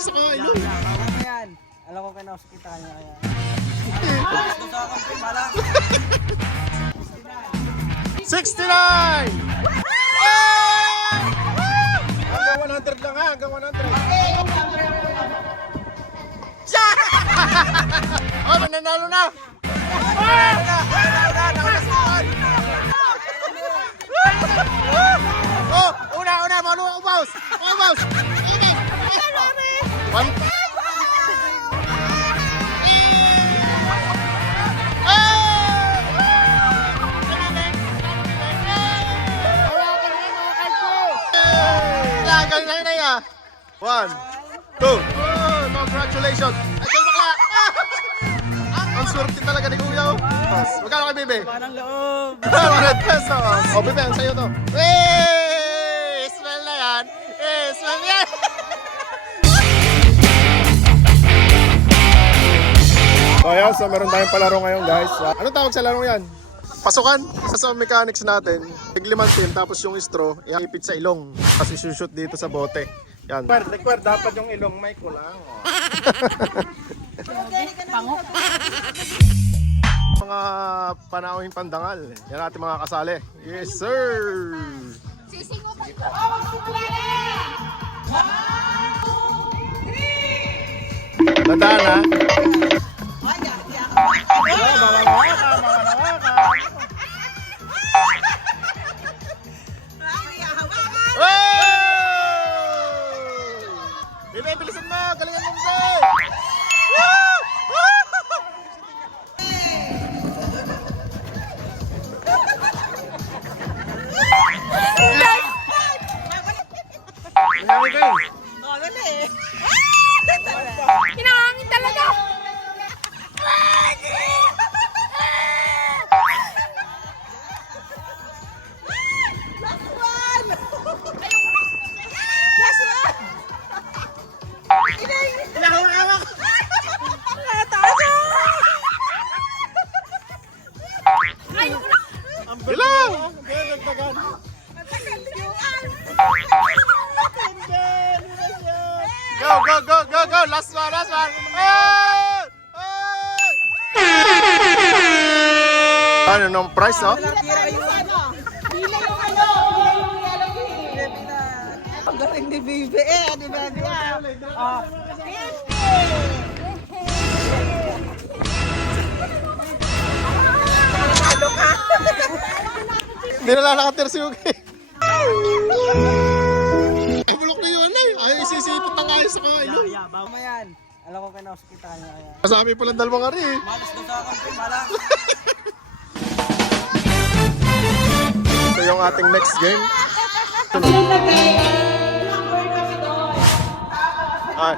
sa kailo. Yan. Alam ko kinausap kita kanya kaya. 69! Hanggang 100 lang ha, hanggang 100. Oh, mananalo na! Oh, una, maluwa ko, boss! Oh, boss! One. Galing na yan. 1, 2. Oh, congratulations. Ay, kayo bakla. Ang swerte talaga ni Kuya. Magkano kay Bebe? Parang loob. 100 pesos. O, Bebe, ang sayo to. Hey! Smell na yan. Smell yan. So meron tayong palaro ngayon, guys. Anong tawag sa laro yan? Pasukan sa mechanics natin, tiglimantin tapos yung straw, iipit sa ilong. Tapos isushoot dito sa bote. Yan. Required dapat yung ilong may kulang. Mga panahong pandangal. Yan natin mga kasali. Yes, sir! Sisingo pa ito. Tandaan ha. Bebe, bilisan mo! Galingan mo, Bebe! Hinahangin talaga. Ilang! Go! Last one! Oh! Ano nung price, oh? Ang galing ni Bibi ni Bibi ah. Hindi na lalakatir si Yuki. Ay, bulok na yun eh. Ay, sisipot na kayo sa kailo. Mamayan. Alam ko kinausap kita kanya kaya. Kasami pala dalawang ari eh. Malas daw sa akin, malas. Ito yung ating next game. Ay.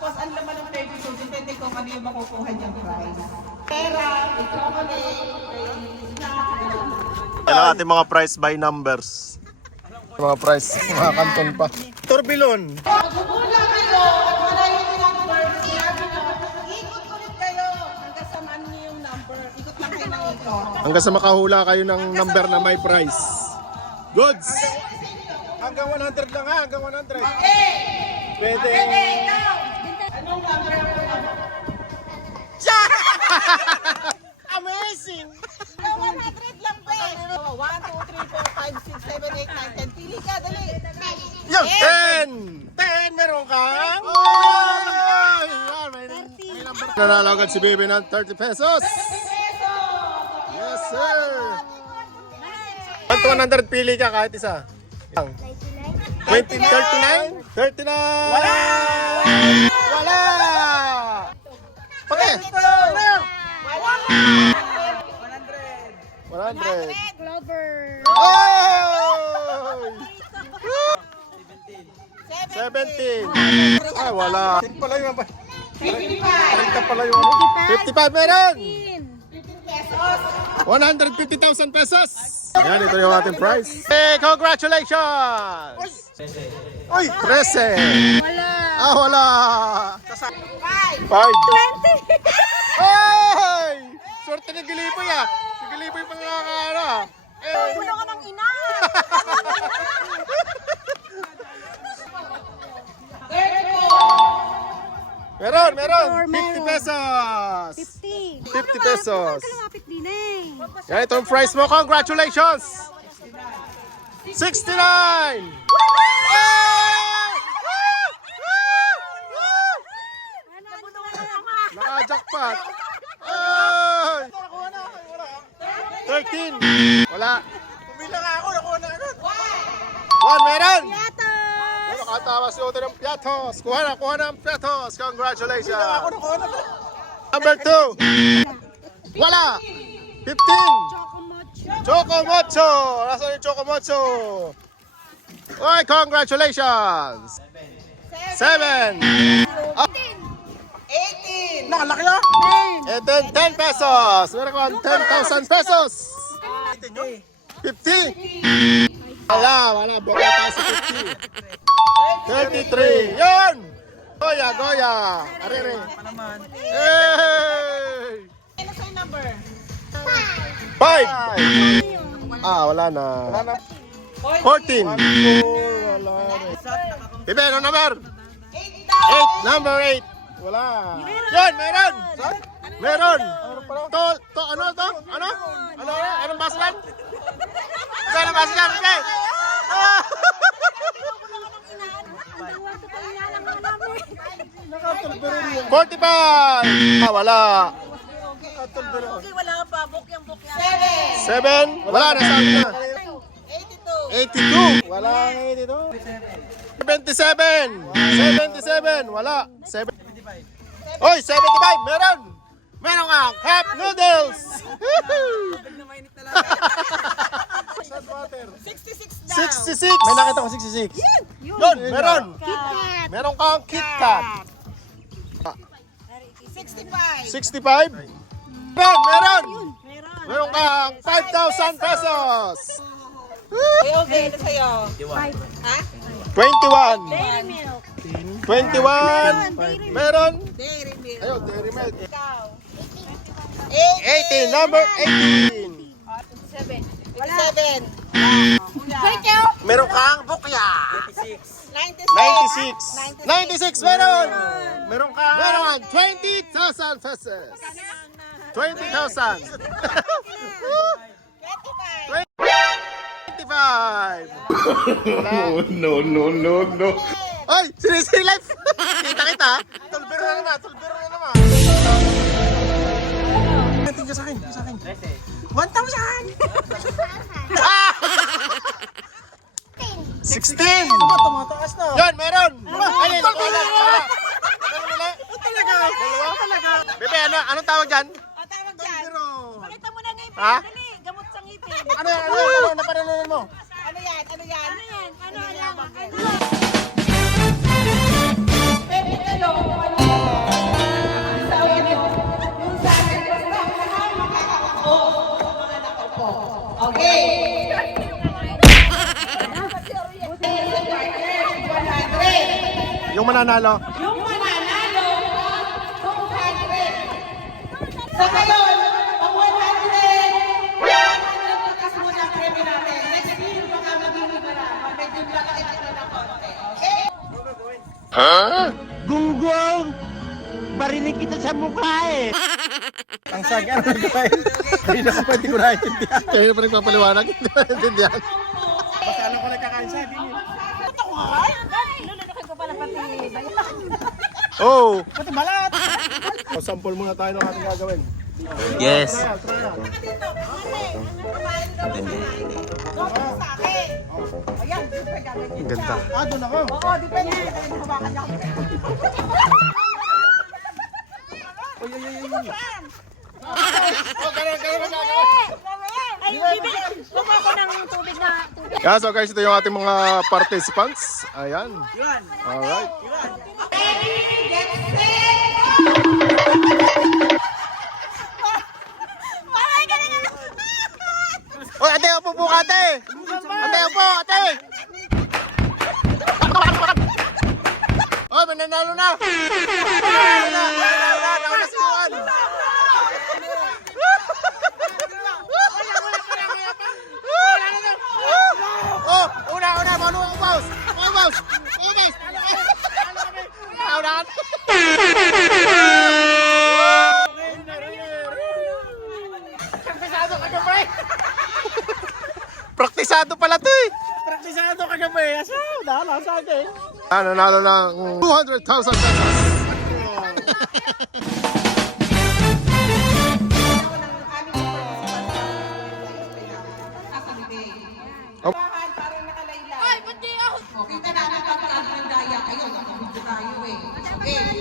Tapos ang laman ng 32, depende ko kano yung makukuha niyang prize. Pera, chocolate, Yan ang ating mga price by numbers. Mga price, mga kanton pa. Turbilon. Magugula kayo at wala yung number. Sinabi nyo, ikot ulit kayo hanggang samaan niyo yung number. Ikot lang kayo ng ikot. Hanggang sa makahula kayo ng number na may price. Goods! Hanggang 100 lang ha, hanggang 100. Pwede. Anong number? Amazing! 100 lang ba eh? 1, 2, 3, 4, 5, 6, 7, 8, 9, 10. Pili ka, dali. Yung 10! 10 meron ka? May number. Nanalo agad si Baby ng 30 pesos. Yes, sir. 100 pili ka kahit isa. 20, 39? 39! Wala! Pake! 100. Clover. Oh! 17. Ay, wala. Pala yung 55 pala yung 55 meron! 150,000 pesos! Yan, ito yung ating prize. Hey, congratulations! Uy, 13! Wala. Wala! 5! 20! Ay! Swerte ng Gilipoy ah! Si Gilipoy pa nakakaano ah! Puno ka ng ina. 50 meron. pesos. 50. 50 pesos. Kalapit din eh. Yan, itong prize mo. Congratulations! 69! Hey! Naka-jackpot. Ay! 13. Wala. Pumila nga ako, nakuha na agad. 1 meron. Yatos! Nakatawa si Ote ng piatos. Kuha na ng piatos. Congratulations. Nakuha na. Number 2. Wala. 15. Choco Mocho. Nasaan yung Choco Mocho? Oy, congratulations. 7. 18. Nakalaki ah. And then 10 pesos. Meron ko 10,000 pesos. 50. Wala. Bukay pa sa 50. 33. Yun! Goya. Arere. Hey! Ano sa'yo number? 5. Wala na. 14. Bibe, ano number? 8. Number 8. Wala. Yun, meron. Meron. Ano to? Anong basa yan? Anong basa yan? Bibe. 45. Wala. Okay, wala pa. Book yan. 7. Wala, nasabi na. 82. 82. Wala ngayon dito. 77. 77. Wala. 7. Oy, 75. Meron. Meron nga. Cup noodles. 66 daw. 66. May nakita ko 66. Yun, meron. KitKat. Meron kang KitKat. 65. 65. Meron. Meron kang 5,000 pesos. Okay, ito sa'yo. Ha? 21. Dairy milk. 21. Meron. Dairy milk. Ayun, dairy milk. Ikaw. 18. Number 18. 7. Meron kang bukya. 96. 96. Meron. Meron kang 20,000 pesos. 20,000. 25. No. Oy, sinisilip. Kita. Tulbero na naman. Tingnan sa akin. 16. Tumataas na. Yan, meron. Ayun, wala. Meron ulit. Dalawa. Bebe, anong tawag dyan? O, tawag dyan. Pakita mo na ngipin. Ha? Dali, gamot sa ngipin. Ano? Napanalunan mo? Ano yan? Ano yan? Okay. Yung mananalo. Yung mananalo, 200. Sa ngayon, ang 100, 100 bukas mo na ang premyo natin. Next year, baka maging iba na. Medyo lalaki na ng konti. Okay? Gunggong! Barinig kita sa mukha eh! Ang sagyan na guys. Hindi na ko pwede ko naiintindihan. Kaya pa nagpapaliwanag. Hindi ko naintindihan. Basta alam ko nagkakain saging eh. Oh! Pati balat! Sample muna tayo ng ating gagawin. Yes! Trial. Ayan, super gamit. Ang ganda. Doon ako. Oo, depende. Hawakan niya. Ay, bibi. Kuha ko ng tubig na. Yeah, so guys, ito yung ating mga participants. Ayan. Alright. Oy, ate, upo po ka, ate! Ate, upo, ate! Oh, mananalo na! Nauna si Juan! Oh, una, manunong paus! Paus! Paus! Nauna ka! Praktisado pala to eh. Praktisado kagabi. Asa? Dala sa akin. Nanalo ng 200,000 pesos. Oh. Parang nakalayla. Ay, ba't di ako? Kita namin pagkakaroon ng daya. Ayun, nakabidyo tayo eh. Okay.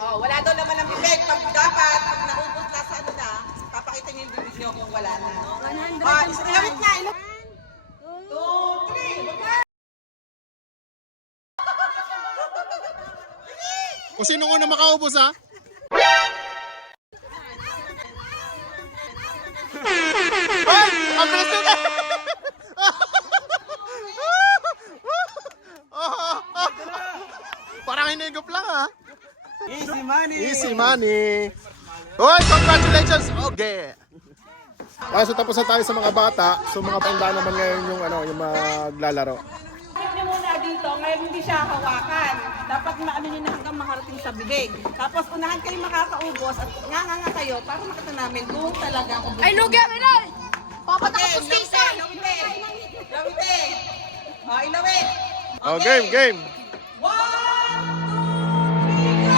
Wala daw naman ang bibig. Pag dapat, pag naubos na sa ano na, papakita niyo yung bibig niyo kung wala na. Ilawit na, ilawit. 2, 3. Kung sino una makaubos ha? Ay! Ang bilis nito! Parang hinigop lang ha? Easy money. Easy money! Hoy! Congratulations! Okay! So tapos na tayo sa mga bata. So mga panda naman ngayon yung, yung maglalaro. Hindi muna dito, ngayon hindi siya hawakan. Dapat maano nyo na hanggang makarating sa bibig. Tapos unahan kayo makakaubos at nga kayo para makita namin kung talaga ubos. Ay, lugi ang inay! Papatak Okay, ko puspisa! lawitin! Lawitin! Ilawit! Oh, game! 1, 2, 3, go!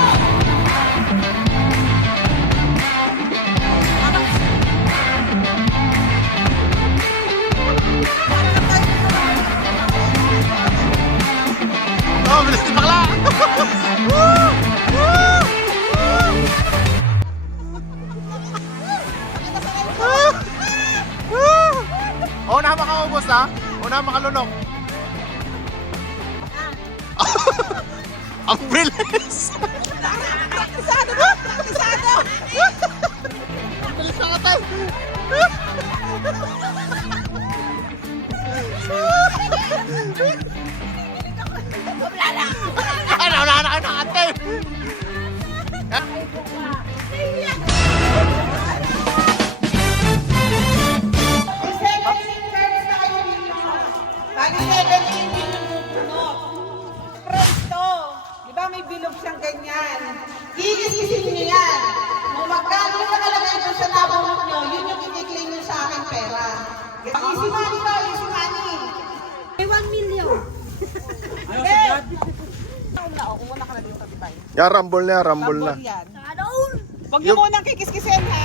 Oh, bilis ni bakla! Una makaubos ha? Una makalunok. Ang bilis! Praktisado ba? Praktisado! Ang bilis na katay! Ano, wala na kayo ng ate! Bali 17 din yung bubunot. Friends to. Di ba may bilog siyang ganyan? Gigiskisin niyo yan. Kung magkano yung nakalagay doon sa nabunot niyo, yun yung kiniklaim niyo sa aking pera. Easy money to, easy money. May 1 million. Okay. Kumuna ka na dito, di ba? Ya, rumble na, rumble na. Yan. Ano? Huwag niyo munang kikiskisin, ha?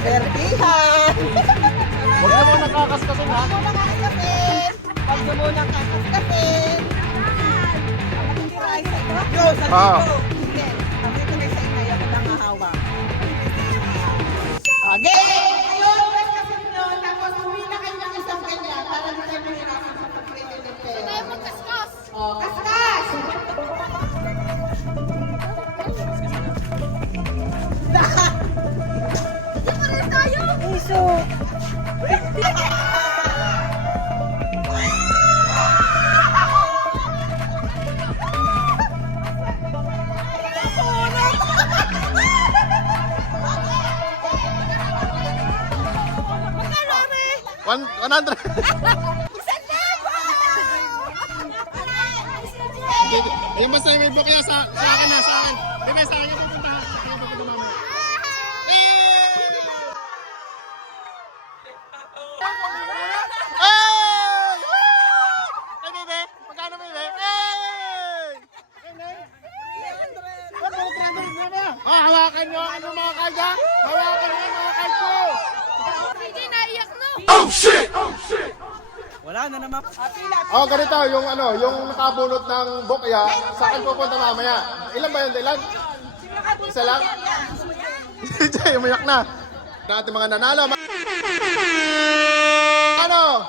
Bertihan! Huwag na mo nakakaskasin ha. Huwag mo nang kakaskasin! Huwag mo nang kakaskasin! Hindi rin sa ito. Yo, sa Ah. dito. Sige, dito kayo sa inyo. Ako nang hahawa. Okay! Ngayon, kaskasin nyo. Tapos uwi na kayo ng isang ganyan para hindi kayo mahirapan sa pag-prepare ng pera. Tayo magkaskas! Oh, kaskas! Iso. One, 100. Yung basta may book kaya sa akin na, sa akin. Bigay sa akin yung pupunta. Sa akin yung pupunta mamaya. Hey! Hey, bebe! Magkano, bebe? Hey! Hawakan nyo ano mga kaya? Hawakan nyo mga kaya! Hindi, naiyak no! Wala na naman. Oh, ganito, yung yung nakabunot ng bokya, sa akin pupunta mamaya. Ilan ba yun? Ilan? Isa lang? Jay, umayak na. Natin mga nanalo. Ano?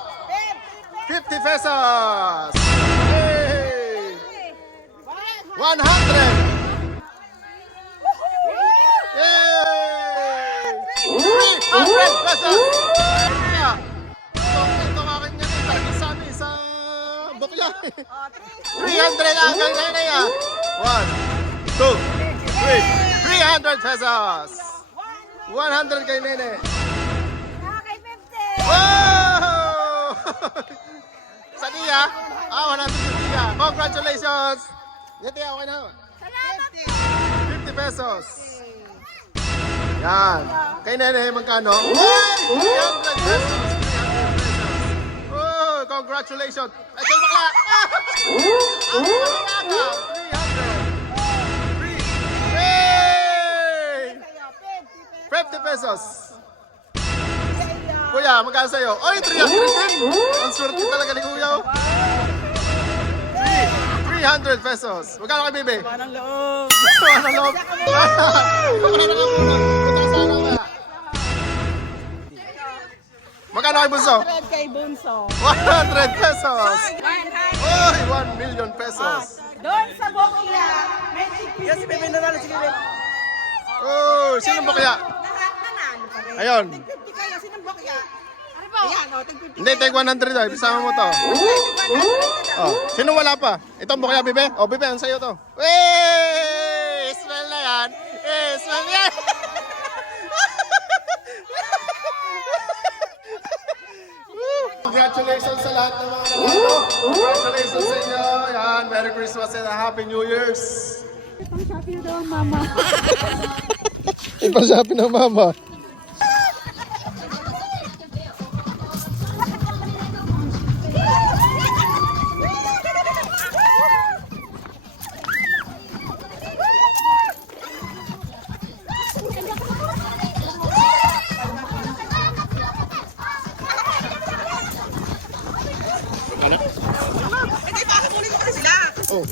50 pesos! Hey! 100! Yay! 300 pesos! Yeah. Ito nga akin nga ito. Sa bokya. 300 ang ganyan na yan. 1, 2, 3. 300 pesos! 100 kay Nene. Kay 50. Wow! Sa Tia? 100 sa Tia. Congratulations! Ngiti, okay na. Salamat po. pesos. Yan. Kay Nene, magkano? 300 pesos. Oh, congratulations. Ay, kayo bakla. Ang bakla. 300. 50 pesos. Kuya, magkano sa'yo? Oy, 300 din. Ang swerte talaga ni Kuya. 300 pesos. Magkano kay Bibi? Anong loob? Anong loob? Magkano kay Bunso? 100 kay Bunso. 100 pesos. 100. Oy, 1 million pesos. Doon sa Bokya, may tigpili. Yes, si Bebe nanalo, si Bebe. Oh, sino ba kaya? Lahat nanalo pa rin. Ayun. Tig-50 kayo. Sinong Bokya? Ano ba? Ayan, o, tig-50. Hindi, take 100 daw. Isama mo to. Oh, sino wala pa? Ito mo kaya, Bibe? Oh, Bibe, ang sa'yo to. Wey! Smell na yan. Smell yan. Congratulations sa lahat ng mga nanalo. Congratulations sa inyo. Yan, Merry Christmas and a Happy New Year's. Ipang-shopping daw ang mama. Ipang-shopping ng mama. Oh.